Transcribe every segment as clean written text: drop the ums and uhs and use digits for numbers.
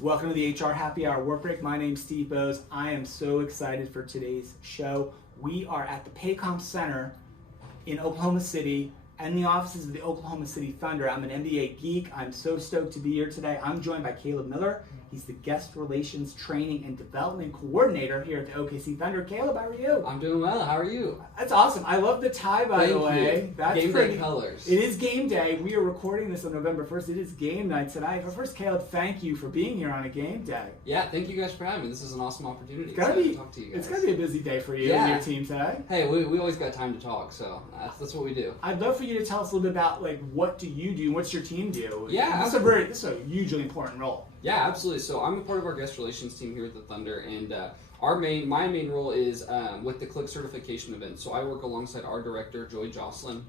Welcome to the HR Happy Hour Work Break. My name's Steve Bose. I am so excited for today's show. We are at the Paycom Center in Oklahoma City and the offices of the Oklahoma City Thunder. I'm an NBA geek. I'm so stoked to be here today. I'm joined by Caleb Miller. He's the Guest Relations Training and Development Coordinator here at the OKC Thunder. Caleb, how are you? I'm doing well. How are you? That's awesome. I love the tie, by the way. Thank you. That's game pretty, day colors. It is game day. We are recording this on November 1st. It is game night tonight. But first, Caleb, thank you for being here on a game day. Yeah, thank you guys for having me. This is an awesome opportunity. To talk to you guys. It's going to be a busy day for you and your team today. Hey, we always got time to talk, so that's what we do. I'd love for you to tell us a little bit about what do you do, what's your team do? Yeah, this is a hugely important role. Yeah, absolutely. So I'm a part of our guest relations team here at the Thunder, and my main role is with the Click certification event. So I work alongside our director, Joy Jocelyn,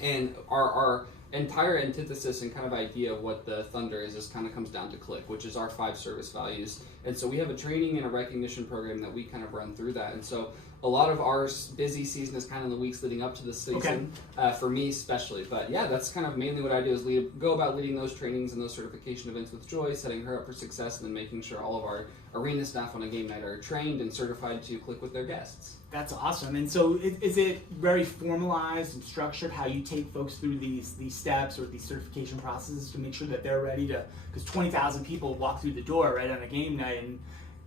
and our entire antithesis and kind of idea of what the Thunder is kind of comes down to Click, which is our 5 service values. And so we have a training and a recognition program that we kind of run through that. And so a lot of our busy season is kind of the weeks leading up to the season, for me especially. But yeah, that's kind of mainly what I do is go about leading those trainings and those certification events with Joy, setting her up for success, and then making sure all of our arena staff on a game night are trained and certified to Click with their guests. That's awesome. And so is it very formalized and structured how you take folks through these steps or these certification processes to make sure that they're ready to, because 20,000 people walk through the door right on a game night, and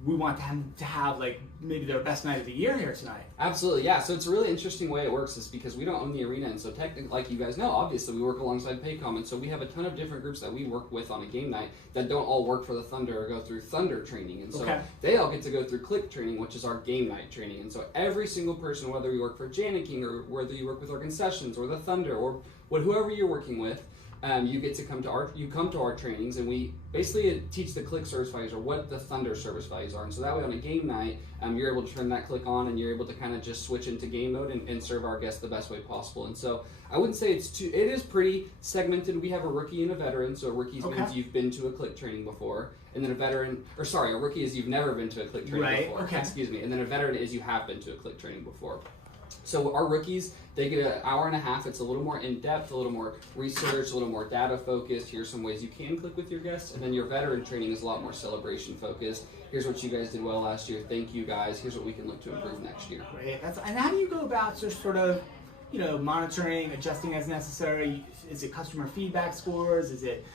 we want them to have maybe their best night of the year here tonight. Absolutely, yeah. So it's a really interesting way it works is because we don't own the arena, and so technically, like you guys know, obviously we work alongside Paycom, and so we have a ton of different groups that we work with on a game night that don't all work for the Thunder or go through Thunder training, and so they all get to go through Click training, which is our game night training. And so every single person, whether you work for Janiking or whether you work with our concessions or the Thunder or whoever you're working with, you get to come to our trainings, and we basically teach the Click service values or what the Thunder service values are. And so that way on a game night, you're able to turn that Click on, and you're able to kind of just switch into game mode and serve our guests the best way possible. And so I wouldn't say it is pretty segmented. We have a rookie and a veteran. So a rookie means you've been to a Click training before, and then a rookie is you've never been to a Click training before. Excuse me. And then a veteran is you have been to a Click training before. So our rookies, they get an hour and a half. It's a little more in-depth, a little more research, a little more data-focused. Here's some ways you can Click with your guests. And then your veteran training is a lot more celebration-focused. Here's what you guys did well last year. Thank you, guys. Here's what we can look to improve next year. Great. And how do you go about just sort of, monitoring, adjusting as necessary? Is it customer feedback scores? Is it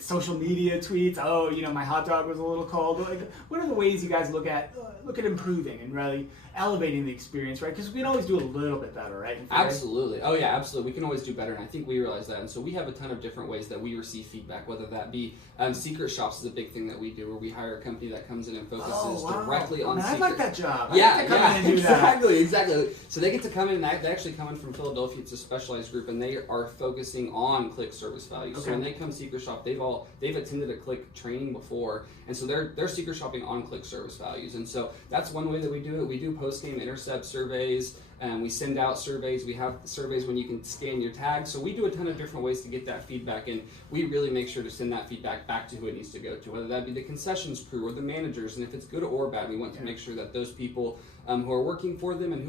social media tweets? Oh, my hot dog was a little cold. What are the ways you guys look at improving and really elevating the experience, right? Because we can always do a little bit better, right? Absolutely. Oh yeah, absolutely. We can always do better, and I think we realize that. And so we have a ton of different ways that we receive feedback, whether that be secret shops is a big thing that we do, where we hire a company that comes in and focuses directly on secret. I like that job. Exactly. So they get to come in, and they actually come in from Philadelphia. It's a specialized group, and they are focusing on Click service values. So when they come secret shop, they've attended a Click training before, and so they're secret shopping on Click service values. And so that's one way that we do it. We do post-game intercept surveys, and we send out surveys. We have surveys when you can scan your tags. So we do a ton of different ways to get that feedback, and we really make sure to send that feedback back to who it needs to go to, whether that be the concessions crew or the managers. And if it's good or bad, we want to make sure that those people who are working for them and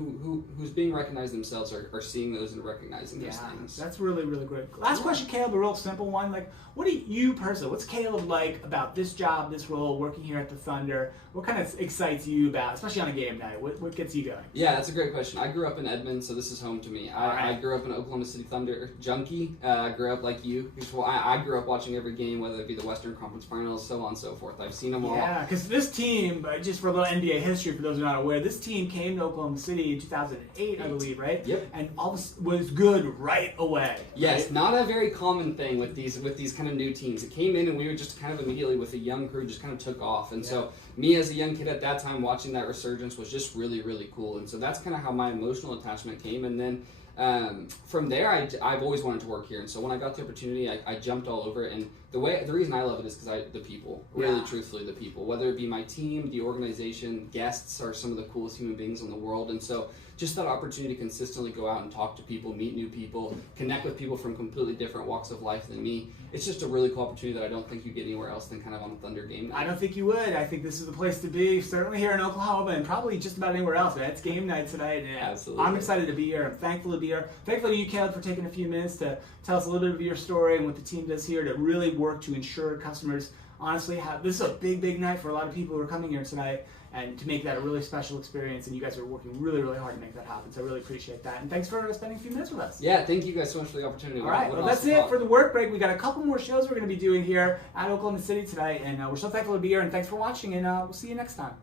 who's being recognized themselves are seeing those and recognizing those things. That's really, really great. Last question, Caleb, a real simple one. What do you personally, what's Caleb like about this job, this role, working here at the Thunder? What kind of excites you about, especially on a game night? What gets you going? Yeah, that's a great question. I grew up in Edmond, so this is home to me. I grew up an Oklahoma City Thunder junkie. I grew up like you. I grew up watching every game, whether it be the Western Conference Finals, so on and so forth. I've seen them all. Yeah, because this team, just for a little NBA history for those who are not aware, this team came to Oklahoma City in 2008, I believe, right? Yep. And was good right away. Yes, right? Not a very common thing with these kind of new teams. It came in and we were just kind of immediately with a young crew just kind of took off. And so me as a young kid at that time watching that resurgence was just really, really cool. And so that's kind of how my emotional attachment came. And then from there, I've always wanted to work here. And so when I got the opportunity, I jumped all over it. And the reason I love it is because the people, really truthfully the people, whether it be my team, the organization, guests are some of the coolest human beings in the world. And so just that opportunity to consistently go out and talk to people, meet new people, connect with people from completely different walks of life than me. It's just a really cool opportunity that I don't think you get anywhere else than kind of on a Thunder game night. I don't think you would. I think this is the place to be, certainly here in Oklahoma and probably just about anywhere else. It's game night tonight. And absolutely. I'm excited to be here. I'm thankful to be here. Thankful to you, Caleb, for taking a few minutes to tell us a little bit of your story and what the team does here to really work to ensure customers honestly this is a big night for a lot of people who are coming here tonight, and to make that a really special experience. And you guys are working really hard to make that happen. So I really appreciate that. And thanks for spending a few minutes with us. Yeah, thank you guys so much for the opportunity. All right, well, that's it for the work break. We got a couple more shows we're going to be doing here at Oklahoma City tonight, and we're so thankful to be here. And thanks for watching, and we'll see you next time.